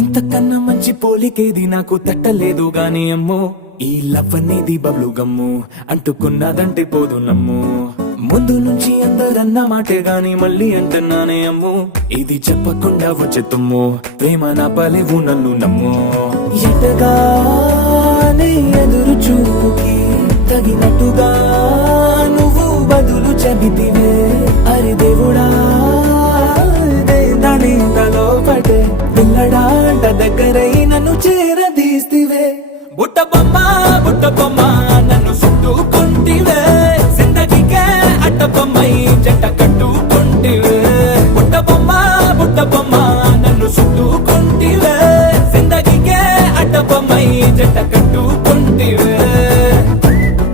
ఇంతకన్నా మంచి పోలికేది నాకు తట్టలేదు గాని అమ్మో, ఈ లవ్ అనేది బబ్లు గమ్ము, అంటుకున్నదంటే పోదు నమ్ము. ముందు నుంచి అందరన్న మాటే గాని మళ్ళీ అంటున్నానే అమ్ము, ఇది చెప్పకుండా వచ్చే తుమ్ము, ప్రేమ నా పలేవు నన్ను నమ్ము. ఎటగానే ఎదురు చూపుకి తగినట్టుగా నువ్వు బదులు చెబితివే, అరే దేవుడా దాని తలో పడే పిల్లడాంట దగ్గరై నన్ను చేరదీస్తివే. బుట్ట బొమ్మ